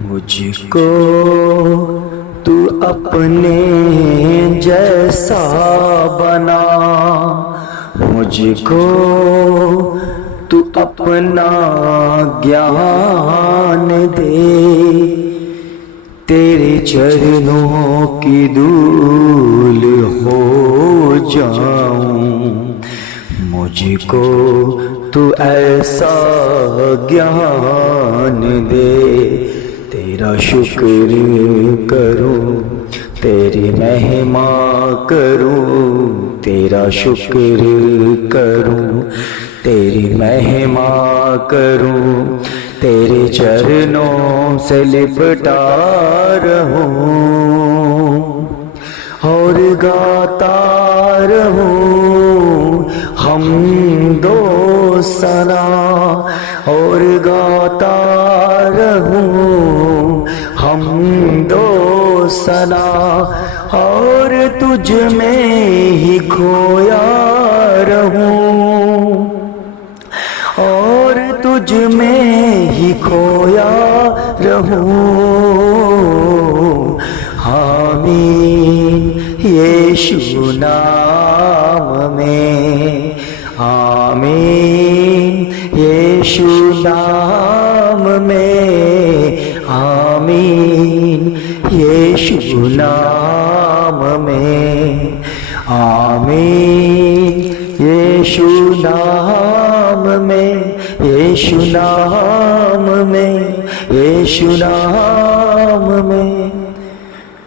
मुझको तू अपने जैसा बना, मुझको तू अपना ज्ञान दे, तेरे चरणों की धूल हो जाऊं। मुझको तू ऐसा ज्ञान दे, तेरा शुक्र करूं, तेरी महिमा करूं, तेरा शुक्र करूं, तेरी महिमा करूं, तेरे चरणों से लिपटा रहूं और गाता रहूं हम दो सना, और गाता रहूं हम दो सना, और तुझ में ही खोया रहूं, और तुझ में ही खोया रहूं। आमीन यीशु नाम में, आमीन यीशु नाम में, आमीन यीशु नाम में, आमीन यीशु नाम में, यीशु नाम में, यीशु नाम में।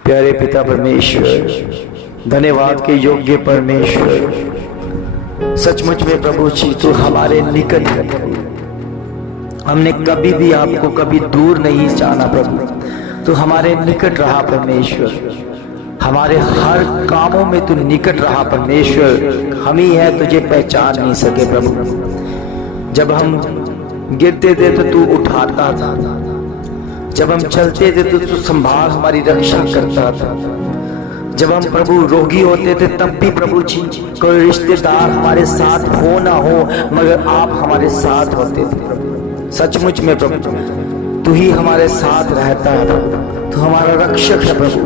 प्यारे पिता परमेश्वर, धन्यवाद के योग्य परमेश्वर, सचमुच में प्रभु जी तू हमारे निकट है। हमने कभी भी आपको कभी दूर नहीं जाना प्रभु, तू हमारे निकट रहा परमेश्वर, हमारे हर कामों में तू निकट रहा परमेश्वर। हम ही है तुझे पहचान नहीं सके प्रभु। जब हम गिरते थे तो तू उठाता था, जब हम चलते थे तो तू संभाल हमारी रक्षा करता था, जब हम प्रभु रोगी होते थे तब भी प्रभु जी कोई रिश्तेदार हमारे साथ हो ना हो मगर आप हमारे साथ होते थे प्रभु। सचमुच में प्रभु तू ही हमारे साथ रहता है प्रभु, तू हमारा रक्षक है प्रभु।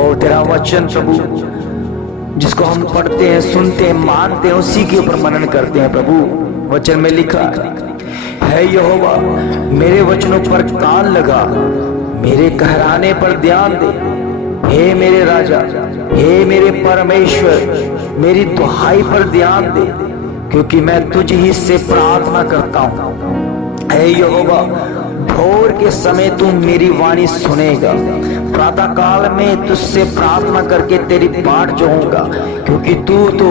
और तेरा वचन प्रभु जिसको हम पढ़ते हैं, सुनते हैं, मानते हैं, उसी के ऊपर मनन करते हैं प्रभु। वचन में लिखा है यहोवा मेरे वचनों पर कान लगा, मेरे कहराने पर ध्यान दे। हे मेरे राजा, हे मेरे परमेश्वर, मेरी दुहाई पर ध्यान दे, क्योंकि मैं तुझ ही से प्रार्थना करता हूँ। हे यहोवा भोर के समय तू मेरी वाणी सुनेगा, प्रातः काल में तुझसे प्रार्थना करके तेरी बाट जोहूंगा, क्योंकि तू तो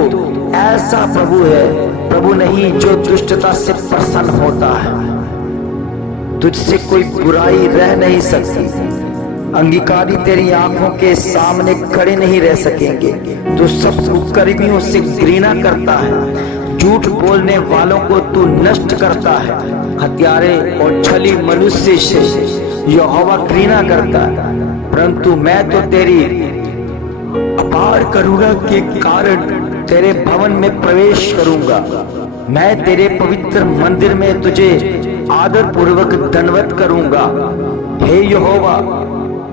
ऐसा प्रभु है, प्रभु नहीं जो दुष्टता से प्रसन्न होता है। तुझसे कोई बुराई रह नहीं सकती, अंगीकारी तेरी आंखों के सामने खड़े नहीं रह सकेंगे। तू सब कुकर्मियों से घृणा करता है, झूठ बोलने वालों को तू नष्ट करता है, हत्यारे और छली मनुष्य से यहोवा घृणा करता है। परंतु मैं तो तेरी अपार करुणा के कारण तेरे भवन में प्रवेश करूंगा। मैं तेरे पवित्र मंदिर में तुझे आदर पूर्वक दंडवत करूंगा। हे यहोवा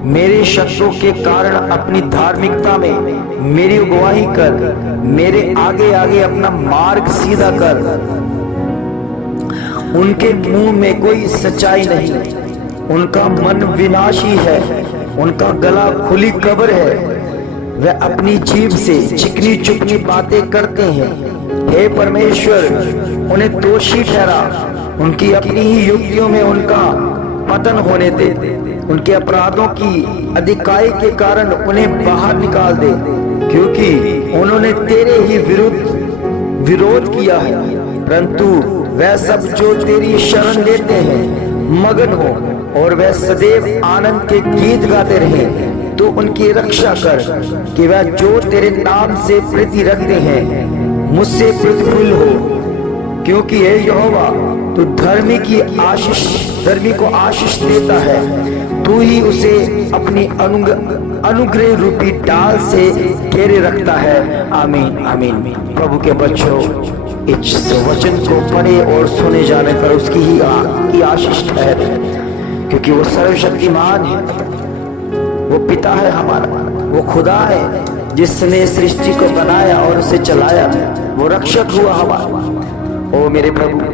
मेरे शत्रुओं के कारण अपनी धार्मिकता में मेरी अगुवाई कर, मेरे आगे आगे अपना मार्ग सीधा कर। उनके मुंह में कोई सच्चाई नहीं, उनका मन विनाशी है, उनका गला खुली कब्र है। वे अपनी जीभ से चिकनी चुपनी बातें करते हैं। हे परमेश्वर, उन्हें दोषी ठहरा, उनकी अपनी ही युक्तियों में उनका पतन होने दे। उनके अपराधों की अधिकाई के कारण उन्हें बाहर निकाल दे, क्योंकि उन्होंने तेरे ही विरोध किया है। परंतु वह सब जो तेरी शरण लेते हैं मगन हो, और वह सदैव आनंद के गीत गाते रहे। तो उनकी रक्षा कर कि वह जो तेरे नाम से प्रीति रखते हैं मुझसे प्रतिकूल हो, क्योंकि हे यहोवा, तू धर्मी को आशीष देता है। तू ही उसे अपनी अनुग्रह रूपी डाल से घेरे रखता है। आमीन आमीन। प्रभु के बच्चों, इस वचन को पढ़े और सुने जाने पर उसकी ही आशीष ठहरे, क्योंकि वो सर्वशक्तिमान है, वो पिता है हमारा, वो खुदा है जिसने सृष्टि को बनाया और उसे चलाया, वो रक्षक हुआ हमारा। ओ मेरे प्रभु,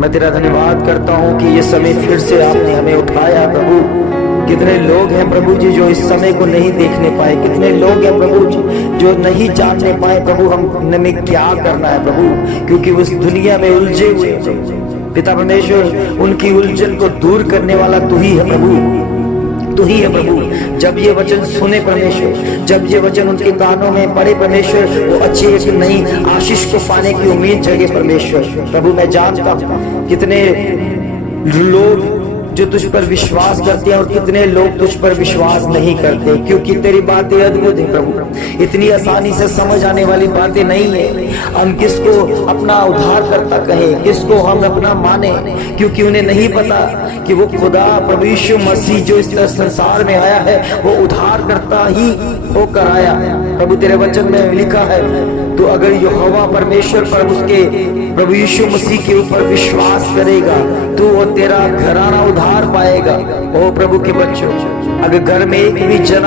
मैं तेरा धन्यवाद करता हूँ कि ये समय फिर से आपने हमें उठाया। प्रभु, कितने लोग हैं प्रभु जी जो इस समय को नहीं देखने पाए, कितने लोग हैं प्रभु जी जो नहीं जानने पाए प्रभु हमें क्या करना है प्रभु, क्योंकि उस दुनिया में उलझे हुए। पिता परमेश्वर, उनकी उलझन को दूर करने वाला तू ही है प्रभु, तू ही है प्रभु। जब ये वचन सुने परमेश्वर, जब ये वचन उनके कानों में पड़े परमेश्वर, वो अच्छी एक नई आशीष को पाने की उम्मीद जगे परमेश्वर। प्रभु, मैं जानता हूँ कितने लोग जो तुझ पर विश्वास करते हैं और कितने लोग तुझ पर विश्वास नहीं करते, क्योंकि तेरी बातें अद्भुत है प्रभु। इतनी आसानी से समझ आने वाली बातें नहीं है। हम किसको अपना उद्धारकर्ता कहें, किसको हम अपना माने, क्योंकि उन्हें नहीं पता कि वो खुदा प्रभु यीशु मसीह जो इस संसार में आया है वो उद्धारकर्ता ही होकर आया। प्रभु, तेरे वचन में लिखा है, तो अगर यहोवा परमेश्वर पर उसके प्रभु यीशु मसीह के ऊपर विश्वास करेगा तो वो तेरा घराना उद्धार पाएगा। ओ प्रभु के बच्चों, अगर घर में एक भी जन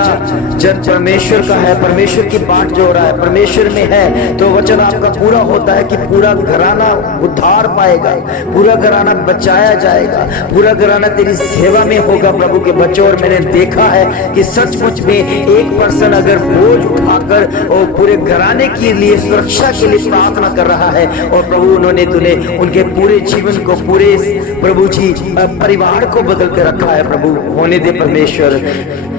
परमेश्वर का है, परमेश्वर की बाट जो हो रहा है परमेश्वर में है, तो वचन आपका पूरा होता है कि पूरा घराना उद्धार पाएगा, पूरा घराना बचाया जाएगा, पूरा घराना तेरी सेवा में होगा प्रभु के बच्चों। और मैंने देखा है कि सचमुच में एक पर्सन अगर बोझ उठाकर और पूरे घराने के लिए सुरक्षा के लिए प्रार्थना कर रहा है, और प्रभु उन्होंने तुझे उनके पूरे जीवन को, पूरे प्रभु जी परिवार को बदल के रखा है प्रभु। होने दे परमेश्वर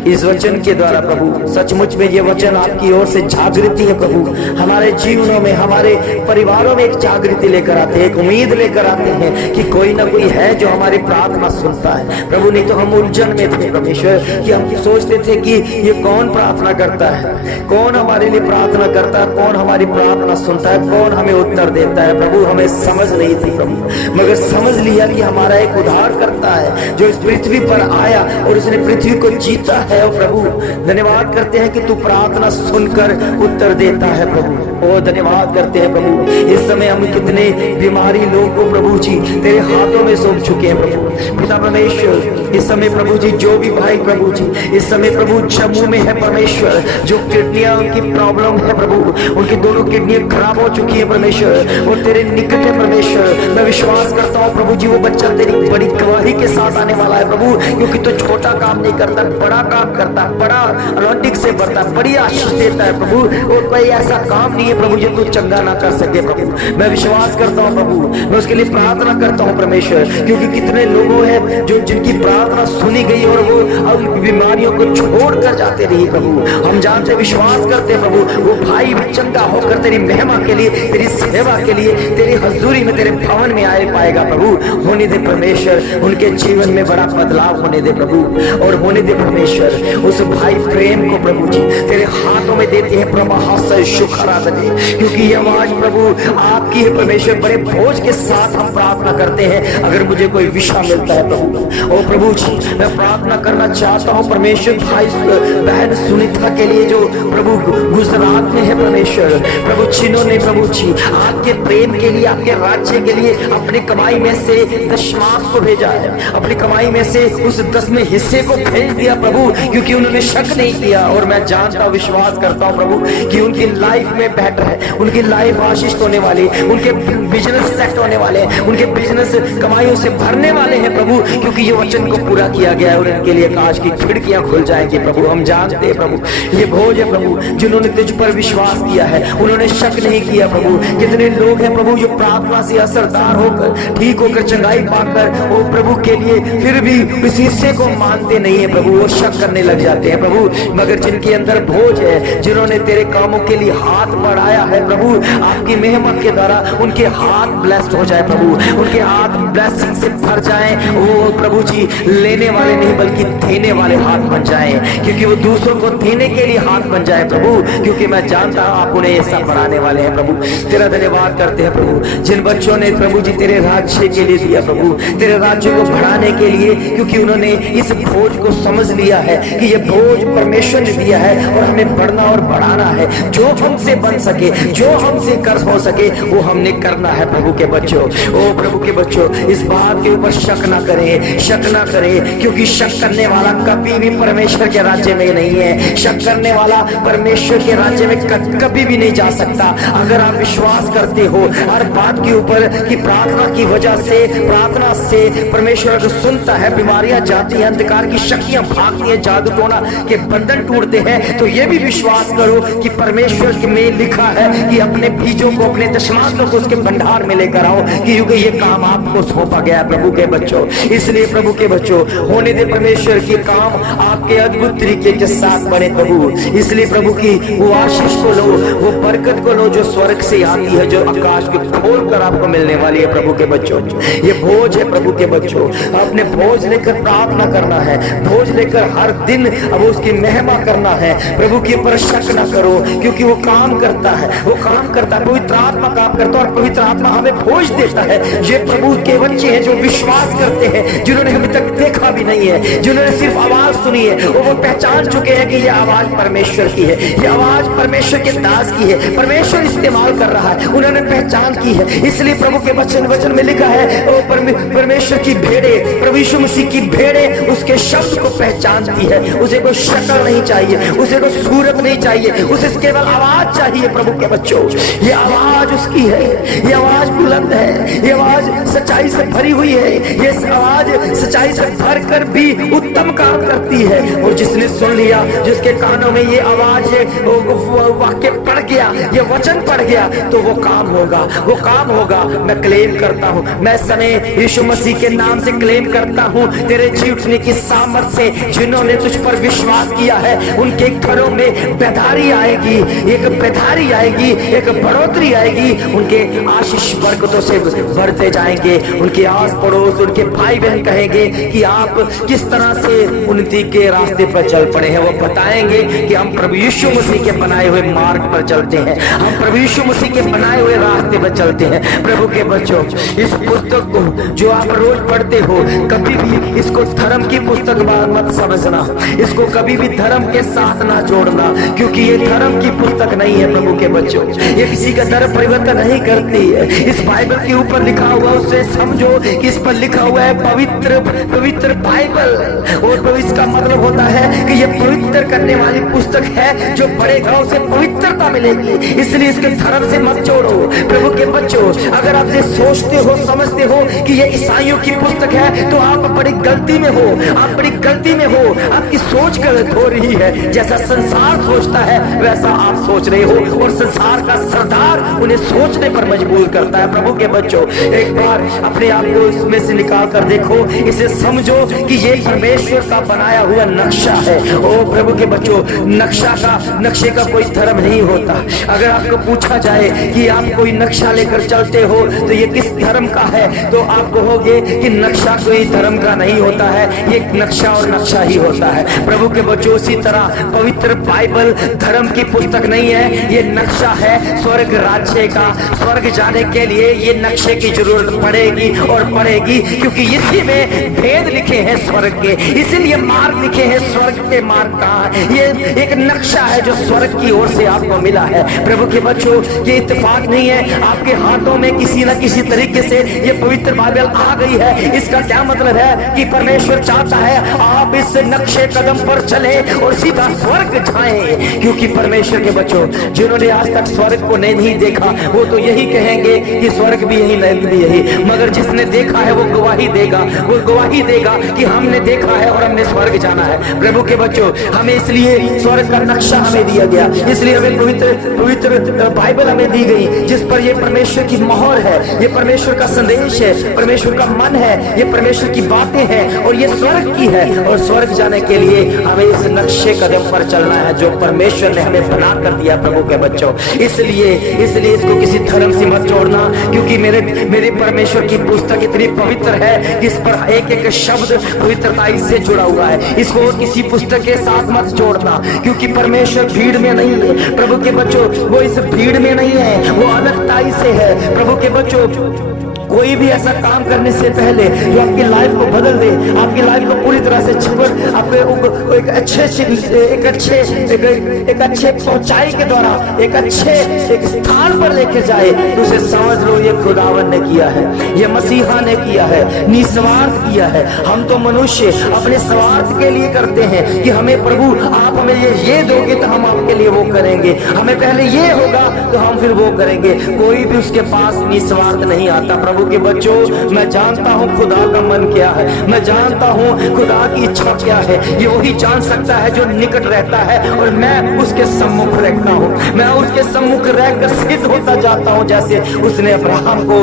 इस वचन के द्वारा प्रभु, सचमुच में ये वचन आपकी ओर से जागृति है प्रभु। हमारे जीवनों में, हमारे परिवारों में एक जागृति लेकर आते हैं, एक उम्मीद लेकर आते हैं कि कोई ना कोई है जो हमारी प्रार्थना सुनता है प्रभु। नहीं तो हम उलझन में थे परमेश्वर कि हम सोचते थे कि ये कौन प्रार्थना करता है, कौन हमारे लिए प्रार्थना करता है, कौन हमारी प्रार्थना सुनता है, कौन हमें उत्तर देता है प्रभु। हमें समझ नहीं थी प्रभु, मगर समझ लिया कि हमारा एक उद्धार करता है जो इस पृथ्वी पर आया और उसने पृथ्वी को जीता है। और प्रभु धन्यवाद करते हैं कि तू प्रार्थना सुनकर उत्तर देता है प्रभु। और धन्यवाद करते हैं प्रभु, इस समय हम कितने बीमारी लोगों को प्रभु जी तेरे हाथों में सौंप चुके हैं प्रभु। पिता परमेश्वर, इस समय प्रभु जी जो भी भाई प्रभु जी इस समय प्रभु जम्मू में है परमेश्वर, जो किडनियां की प्रॉब्लम है प्रभु, उनकी दोनों किडनियां खराब हो चुकी है परमेश्वर और तेरे निकट है परमेश्वर। मैं विश्वास करता हूँ प्रभु जी वो बच्चा तेरी बड़ी गवाही के साथ आने वाला है प्रभु, क्योंकि तो छोटा काम नहीं करता, बड़ा काम करता, बड़ा अलौकिक से बढ़ता, बड़ी आशीष देता है प्रभु। और कोई ऐसा काम नहीं है प्रभु जो तू चंगा ना कर सके प्रभु। मैं विश्वास करता हूँ प्रभु, मैं उसके लिए प्रार्थना करता हूँ परमेश्वर, क्योंकि कितने लोगों हैं जो जिनकी प्रार्थना सुनी गई और वो अब बीमारियों को छोड़ कर जाते रही प्रभु। हम जानते विश्वास करते प्रभु वो भाई भी चंगा होकर तेरी महिमा के लिए, तेरी सेवा के लिए, तेरी हजूरी में, तेरे भवन में आए पाएगा प्रभु। होने दे परमेश्वर उनके जीवन में बड़ा बदलाव होने दे प्रभु। और होने दे परमेश्वर उस भाई प्रेम को प्रभु जी तेरे हाथों में देते हैं प्रभु। हाथ से शुक्र आराधना में, क्योंकि ये आवाज प्रभु आपकी है परमेश्वर। बड़े भोज के साथ हम प्रार्थना करते हैं, अगर मुझे कोई विषय मिलता है प्रभु, ओ प्रभु जी मैं प्रार्थना करना चाहता हूँ परमेश्वर भाई बहन सुनीता के लिए जो प्रभु गुजरात में है परमेश्वर, प्रभु जिन्होंने प्रभु जी आपके प्रेम के लिए, आपके राज्य के लिए अपनी कमाई में से दशमांश को भेजा है, अपनी कमाई में से उस 10वें हिस्से को भेज दिया प्रभु, क्योंकि उन्होंने शक नहीं किया। और मैं जानता हूँ, विश्वास करता हूँ प्रभु कि उनकी लाइफ में बेटर है, उनकी लाइफ आशीष होने वाली, उनके बिजनेस सेट होने वाले, उनके बिजनेस कमाइयों से भरने वाले हैं प्रभु, क्योंकि ये वचन को पूरा किया गया है और इनके लिए काश की खिड़कियां खुल जाएंगी प्रभु। हम जानते हैं प्रभु ये भोज है प्रभु, जिन्होंने तुझ पर विश्वास किया है, उन्होंने शक नहीं किया प्रभु। कितने लोग हैं प्रभु जो प्रार्थना से असरदार होकर, ठीक होकर, चंगाई पाकर वो प्रभु के लिए फिर भी इस हिस्से को मानते नहीं है प्रभु, वो शक करने लग जाते हैं प्रभु। मगर जिनके अंदर भोज है, जिन्होंने तेरे कामों के लिए हाथ बढ़ाया है प्रभु, आपकी मेहमत के द्वारा उनके हाथ ब्लेस्ड हो जाए प्रभु, उनके हाथ ब्लेसिंग से भर जाए, वो प्रभु जी लेने वाले नहीं बल्कि देने वाले हाथ बन जाए, क्योंकि वो दूसरों को देने के लिए हाथ बन जाए प्रभु, क्योंकि मैं जानता हूं आप उन्हें ऐसा बढ़ाने वाले हैं प्रभु। तेरा धन्यवाद करते हैं प्रभु, जिन बच्चों ने प्रभु जी तेरे राज्य के लिए दिया प्रभु, तेरे राज्य को बढ़ाने के लिए, क्योंकि उन्होंने इस भोज को समझ लिया है कि ये भोज परमेश्वर ने दिया है और हमें बढ़ना और बढ़ाना है। जो हमसे बन सके, जो हमसे कर हो सके, वो हमने करना है प्रभु के बच्चों। ओ प्रभु के बच्चों, इस बात के ऊपर शक ना करें, शक ना करें, क्योंकि शक करने वाला कभी भी परमेश्वर के राज्य में नहीं है। शक करने वाला परमेश्वर के राज्य में कभी भी नहीं जा सकता। अगर आप विश्वास करते हो हर बात के ऊपर कि प्रार्थना की वजह से, प्रार्थना से परमेश्वर को सुनता है, बीमारियां जाती हैं, अंधकार की शक्तियां भागती हैं, जादू टोना के बंधन टूटते हैं, तो ये भी विश्वास करो कि परमेश्वर में लिखा है कि अपने बीजों को, अपने दशमांशों को उसके भंडार में लेकर आओ, क्योंकि ये काम आपको सौंपा गया है प्रभु के बच्चों। इसलिए प्रभु के बच्चों होने दे परमेश्वर के काम आपके अद्भुत तरीके के साथ बने प्रभु। इसलिए प्रभु की वो आशीष को लो, वो बरकत को लो जो स्वर्ग से आती है, जो आकाश को खोल कर आपको मिलने वाली है प्रभु के बच्चों। ये भोज है प्रभु के बच्चों, अपने भोज लेकर प्रार्थना करना है, भोज लेकर हर दिन अब उसकी महिमा करना है। प्रभु के ऊपर शक न करो, क्योंकि वो काम करता है, वो काम करता है, पवित्र आत्मा काम करता है और पवित्र आत्मा हमें भोज देता है। ये प्रभु के बच्चे हैं जो विश्वास करते हैं, जिन्होंने अभी तक देखा भी नहीं है, जिन्होंने सिर्फ आवाज सुनी है, वो पहचान चुके हैं कि ये आवाज परमेश्वर की है, ये आवाज परमेश्वर के दास की है, परमेश्वर इस्तेमाल कर रहा है, उन्होंने पहचान की है। इसलिए प्रभु के वचन में लिखा है परमेश्वर की भेड़े, प्रभु यीशु मसीह की भेड़े उसके शब्द को पहचानती है। उसे कोई शक्ल नहीं चाहिए, उसे कोई सूरत नहीं चाहिए, उसे केवल आवाज चाहिए प्रभु के बच्चों। ये आवाज उसकी है, ये आवाज बुलंद है, ये आवाज सच्चाई से भरी हुई है, ये आवाज सच्चाई से भरकर भी उत्तम काम करती है। और जिसने सुन लिया, जिसके कानों में ये आवाज वाक्य पड़ गया, ये वचन पड़ गया, तो वो काम होगा, वो काम होगा। मैं क्लेम करता हूँ, मैं समय यीशु मसीह के नाम से क्लेम करता हूँ, तेरे जी उठने की सामर्थ से जिन्होंने तुझ पर विश्वास किया है, उनके घरों में बेदारी आएगी, एक बेदारी आएगी, एक बढ़ोतरी आएगी, उनके आशीष बरकतों से बढ़ते जाएंगे। उनके आस पड़ोस, उनके भाई बहन कहेंगे कि आप किस तरह से उन्नति के रास्ते पर चल पड़े हैं। वो बताएंगे कि हम प्रभु यीशु मसीह के बनाए हुए मार्ग पर चलते हैं, हम प्रभु यीशु मसीह के बनाए हुए रास्ते पर चलते हैं। प्रभु के बच्चों, इस पुस्तक को जो आप रोज पढ़ते हो, कभी भी इसको धर्म की पुस्तक मत समझना, इसको कभी भी धर्म के साथ ना जोड़ना, क्योंकि ये धर्म की पुस्तक नहीं है प्रभु के बच्चों। ये किसी का धर्म परिवर्तन नहीं करती है। इस बाइबल के ऊपर लिखा हुआ उससे समझो कि इस पर लिखा हुआ है पवित्र पवित्र बाइबल, और इसका मतलब होता है कि ये पवित्र करने वाली पुस्तक है, जो पढ़ेगा उसे पवित्रता मिलेगी। इसलिए इसके धर्म से मत जोड़ो प्रभु के बच्चों। अगर आप ये सोचते हो, समझते हो कि ये ईसाइयों की पुस्तक है, तो आप बड़ी गलती में हो, आप बड़ी गलती में हो। आपकी सोच गलत हो रही है, जैसा संसार सोचता है वैसा आप सोच रहे हो, और संसार का सरदार उन्हें सोचने पर मजबूर करता है। प्रभु प्रभु के बच्चों, एक बार अपने आप को इसमें से निकाल कर देखो, इसे समझो कि ये परमेश्वर का बनाया हुआ नक्शा है। ओ प्रभु के बच्चों, नक्शे का कोई धर्म नहीं होता। अगर आपको पूछा जाए कि आप कोई नक्शा लेकर चलते हो तो ये किस धर्म का है, तो आप कहोगे कि नक्शा कोई धर्म का नहीं होता है, ये नक्शा और नक्शा ही होता है। प्रभु के बच्चों, उसी तरह पवित्र बाइबल धर्म की पुस्तक नहीं है, ये नक्शा है स्वर्ग राज्य का। स्वर्ग जाने के लिए ये नक्शे की जरूरत पड़ेगी और पड़ेगी, क्योंकि इसी में भेद लिखे हैं स्वर्ग के, इसीलिए मार्ग लिखे हैं स्वर्ग के मार्ग का। ये एक नक्शा है जो स्वर्ग की ओर से आपको मिला है। प्रभु के बच्चों, ये इत्तेफाक नहीं है आपके हाथों में किसी न किसी तरीके से ये पवित्र बाइबल आ गई है। इसका क्या मतलब है कि परमेश्वर चाहता है आप इस नक्शे कदम पर चले और सीधा स्वर्ग जाएं, क्योंकि परमेश्वर के बच्चों, जिन्होंने आज तक स्वर्ग को नहीं देखा वो तो यही कहेंगे कि स्वर्ग भी यही, नरक भी यही। मगर जिसने देखा है वो गवाही देगा कि हमने देखा है और हमने स्वर्ग जाना है। प्रभु के बच्चों, हमें इसलिए स्वर्ग का नक्शा हमें दिया गया, इसलिए हमें पवित्र बाइबल हमें दी गई, जिस पर ये परमेश्वर की मोहर है, ये परमेश्वर का संदेश है, परमेश्वर का मन है, ये परमेश्वर की बातें हैं और ये स्वर्ग की है। और स्वर्ग जाने के लिए हमें इस नक्शे कदम पर चलना है जो परमेश्वर ने हमें बना कर दिया। प्रभु के बच्चों, इसलिए इसको किसी धर्म से मत जोड़ना, क्योंकि मेरे परमेश्वर की पुस्तक इतनी पवित्र है कि इस पर एक एक शब्द पवित्रता से जुड़ा हुआ है। इसको किसी पुस्तक के साथ मत जोड़ना, क्योंकि परमेश्वर भीड़ में नहीं है। प्रभु के बच्चों, वो इस भीड़ में नहीं है, वो अलगताई से है। प्रभु के बच्चों, कोई भी ऐसा काम करने से पहले जो आपकी लाइफ को बदल दे, आपकी लाइफ को पूरी तरह से छुपर आपके एक अच्छे पहुंचाई के द्वारा एक स्थान पर लेके जाए, तो उसे समझ लो ये खुदावन ने किया है, ये मसीहा ने किया है, निस्वार्थ किया है। हम तो मनुष्य अपने स्वार्थ के लिए करते हैं कि हमें प्रभु आप हमें ये दोगे तो हम आपके लिए वो करेंगे, हमें पहले ये होगा तो हम फिर वो करेंगे। कोई भी उसके पास निस्वार्थ नहीं आता। प्रभु के बच्चों, मैं जानता हूँ खुदा का मन क्या है, मैं जानता हूँ खुदा की इच्छा क्या है। ये वही जान सकता है जो निकट रहता है, और मैं उसके सम्मुख रहता हूँ, मैं उसके सम्मुख रहकर सिद्ध होता जाता हूँ, जैसे उसने अब्राहम को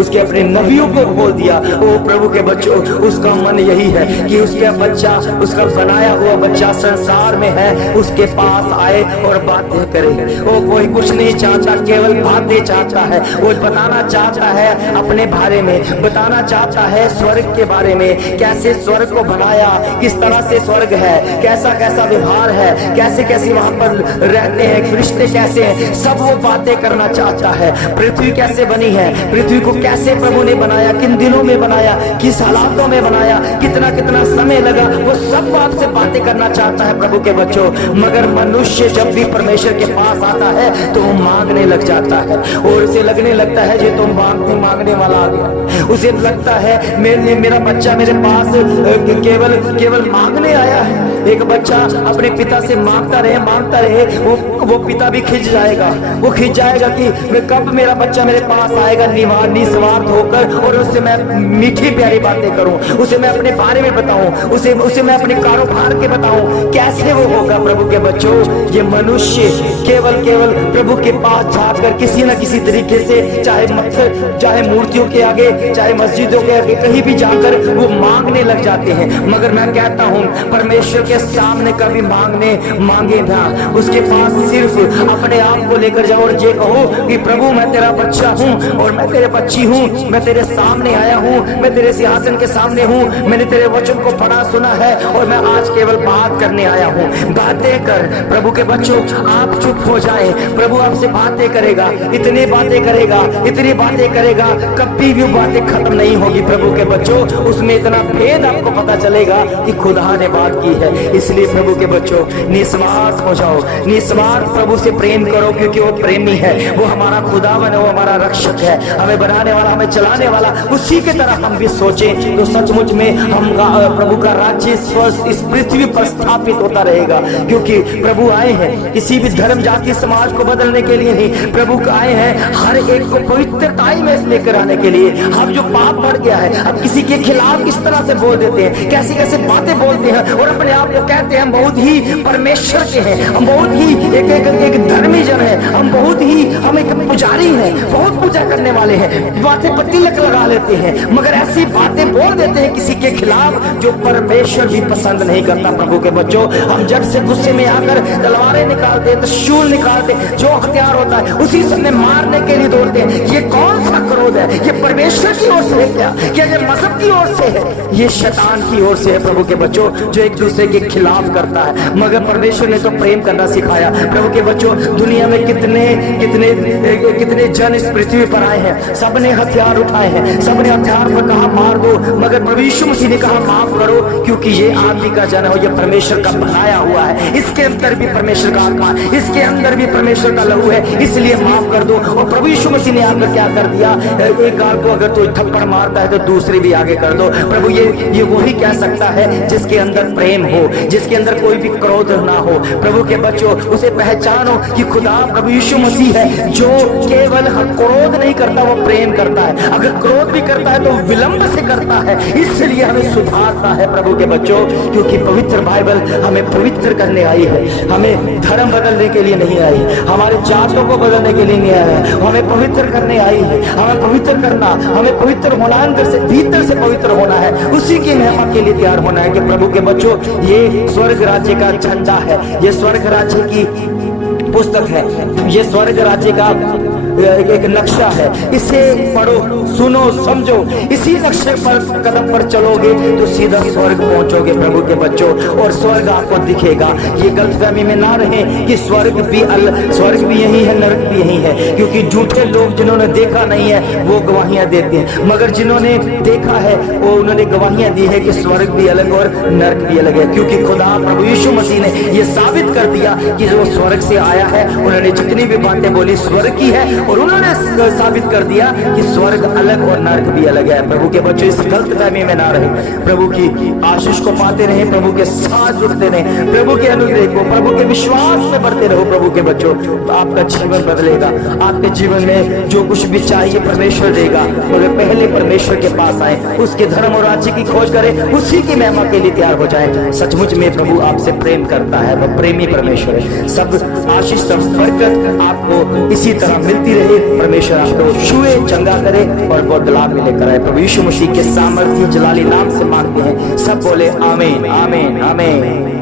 उसके अपने नबियों को बोल दिया। ओ प्रभु के बच्चों, उसका मन यही है कि उसका बच्चा, उसका बनाया हुआ बच्चा संसार में है, उसके पास आए और बातें करे। वो कोई कुछ नहीं चाहता, केवल बातें चाहता है। वो बताना चाहता है अपने बारे में, बताना चाहता है स्वर्ग के बारे में, कैसे स्वर्ग को बनाया, किस तरह से स्वर्ग है, कैसा कैसा व्यवहार है, कैसे कैसे वहां पर रहते हैं, फरिश्ते कैसे हैं, सब वो बातें करना चाहता है। पृथ्वी कैसे बनी है, पृथ्वी को कैसे प्रभु ने बनाया, किन दिनों में बनाया, किस हालातों में बनाया, कितना कितना समय लगा, वो सब आपसे बातें करना चाहता है प्रभु के बच्चों। मगर मनुष्य जब भी परमेश्वर के पास आता है तो वो मांगने लग जाता है, और उसे लगने लगता है जो तुम मांगने वाला आ गया। उसे लगता है मेरा बच्चा मेरे पास केवल मांगने आया है। एक बच्चा अपने पिता से मांगता रहे, वो पिता भी खिंच जाएगा, वो खिंच जाएगा कि कब मेरा बच्चा मेरे पास आएगा निस्वार्थ होकर, और उससे मैं मीठी प्यारी बातें करूं, उसे मैं अपने बारे में बताऊं, उसे मैं अपने कारोबार के बताऊं। कैसे वो होगा प्रभु के बच्चों? ये मनुष्य केवल प्रभु के पास जाकर किसी न किसी तरीके से, चाहे मूर्तियों के आगे, चाहे मस्जिदों के आगे, कहीं भी जाकर वो मांगने लग जाते हैं। मगर मैं कहता हूं, परमेश्वर के सामने कभी मांगे ना, उसके पास सिर्फ अपने आप को लेकर जाओ और ये कहो कि प्रभु मैं तेरा बच्चा हूं और मैं तेरे बच्ची हूं, मैं तेरे सामने आया हूं, मैं तेरे सिंहासन के सामने हूं, मैंने तेरे वचन को पढ़ा सुना है और मैं आज केवल बात करने आया हूं। बातें कर प्रभु के बच्चों, आप चुप हो जाए, प्रभु आपसे बातें करेगा, इतनी बातें करेगा, कभी भी बातें खत्म नहीं होगी प्रभु के बच्चों। उसमें इतना भेद आपको पता चलेगा कि खुदा ने बात की है। इसलिए प्रभु के बच्चों, निस्वार्थ हो जाओ, निस्वार्थ प्रभु से प्रेम करो, क्योंकि वो प्रेमी है, वो हमारा खुदावन है, वो हमारा रक्षक है, हमें बनाने वाला, हमें चलाने वाला। उसी के तरह हम भी सोचें तो सचमुच में हम प्रभु का राज्य इस पृथ्वी पर स्थापित होता रहेगा। क्योंकि प्रभु आए हैं किसी भी धर्म जाति समाज को बदलने के लिए नहीं, प्रभु आए हैं हर एक को पवित्रताई में लेकर आने के लिए। हम जो पाप बढ़ गया है, अब किसी के खिलाफ किस तरह से बोल देते हैं, कैसी कैसे बातें बोलते हैं और अपने आप कहते हैं हम बहुत ही परमेश्वर के हैं, हम बहुत ही एक धर्मी जन है, हम एक पुजारी हैं, बहुत पूजा करने वाले हैं, बातें पर तिलक लगा लेते हैं, मगर ऐसी बातें बोल देते हैं किसी के खिलाफ जो परमेश्वर भी पसंद नहीं करता। प्रभु के बच्चों, हम जब से गुस्से में आकर तलवारें निकालते, त्रिशूल निकालते, जो हथियार होता है उसी समय मारने के लिए दौड़ते हैं। ये कौन सा क्रोध है? ये परमेश्वर की ओर से है क्या ये मजहब की ओर से है? ये शैतान की ओर से है प्रभु के बच्चों, जो एक दूसरे के खिलाफ करता है। मगर परमेश्वर ने तो प्रेम करना सिखाया। प्रभु के बच्चों, दुनिया में कितने कितने कितने जन इस पृथ्वी पर आए हैं, सबने हथियार उठाए हैं, सबने हथियार पर कहा मार दो, मगर प्रभु यीशु मसीह ने कहा माफ करो, क्योंकि ये आदमी का जन है, ये परमेश्वर का बनाया हुआ है, इसके अंदर भी परमेश्वर का आत्मा, इसके अंदर भी परमेश्वर का लहू है, इसलिए माफ कर दो। और प्रभु यीशु मसीह ने आकर क्या कर दिया? एक गाल को अगर तो थप्पड़ मारता है तो दूसरी भी आगे कर दो। प्रभु ये वही कह सकता है जिसके अंदर प्रेम हो, जिसके अंदर कोई भी क्रोध ना हो। प्रभु के बच्चों, उसे पहचानो कि खुदा प्रभु यीशु मसीह है, जो केवल क्रोध नहीं करता, वो प्रेम करता है। अगर क्रोध भी करता है तो विलंब से करता है, इसलिए हमें सुधारता है प्रभु के बच्चों, क्योंकि पवित्र बाइबल हमें पवित्र करने आई है, हमें धर्म बदलने के लिए नहीं आई, हमारे जातों को बदलने के लिए नहीं आया है, हमें पवित्र करने आई है। हमें पवित्र करना, हमें पवित्र होना, अंदर से भीतर से पवित्र होना है, उसी की महिमा के लिए तैयार होना है। कि प्रभु के बच्चों, ये स्वर्ग राज्य का झंडा है, ये स्वर्ग राज्य की पुस्तक है, ये स्वर्ग राज्य का एक नक्शा है। इसे पढ़ो, सुनो, समझो, इसी नक्शे पर कदम पर चलोगे तो सीधा स्वर्ग पहुंचोगे प्रभु के बच्चों, और स्वर्ग आपको दिखेगा। ये गलतफहमी में ना रहे कि स्वर्ग भी यही है, नरक भी यही है, क्योंकि झूठे लोग जिन्होंने देखा नहीं है वो गवाहियां देते हैं, मगर जिन्होंने देखा है वो उन्होंने गवाहियां दी है कि स्वर्ग भी अलग और नरक भी अलग है। क्योंकि खुदा प्रभु यीशु मसीह ने ये साबित कर दिया कि जो स्वर्ग से आया है, उन्होंने जितनी भी बातें बोली स्वर्ग की है, और उन्होंने साबित कर दिया कि स्वर्ग अलग और नरक भी अलग है। प्रभु के बच्चों, इस गलतफहमी में ना रहे, प्रभु की आशीष को पाते रहे, प्रभु के साथ जुड़ते रहे, प्रभु के अनुग्रह को, प्रभु के विश्वास में बढ़ते रहो प्रभु के बच्चों, तो आपका जीवन बदलेगा। आपके जीवन में जो कुछ भी चाहिए परमेश्वर देगा, मगर पहले परमेश्वर के पास आए, उसके धर्म और राज्य की खोज करें, उसी की महिमा के लिए तैयार हो जाए। सचमुच में प्रभु आपसे प्रेम करता है, वह प्रेमी परमेश्वर है। सब आशीष, सब बरकत आपको इसी तरह मिलती रहे। परमेश्वर आपको छुए, चंगा करे और बहुत लाभ मिले कराए। प्रभु यीशु मसीह के सामर्थ्य जलाली नाम से मांगते हैं, सब बोले आमीन, आमीन, आमीन।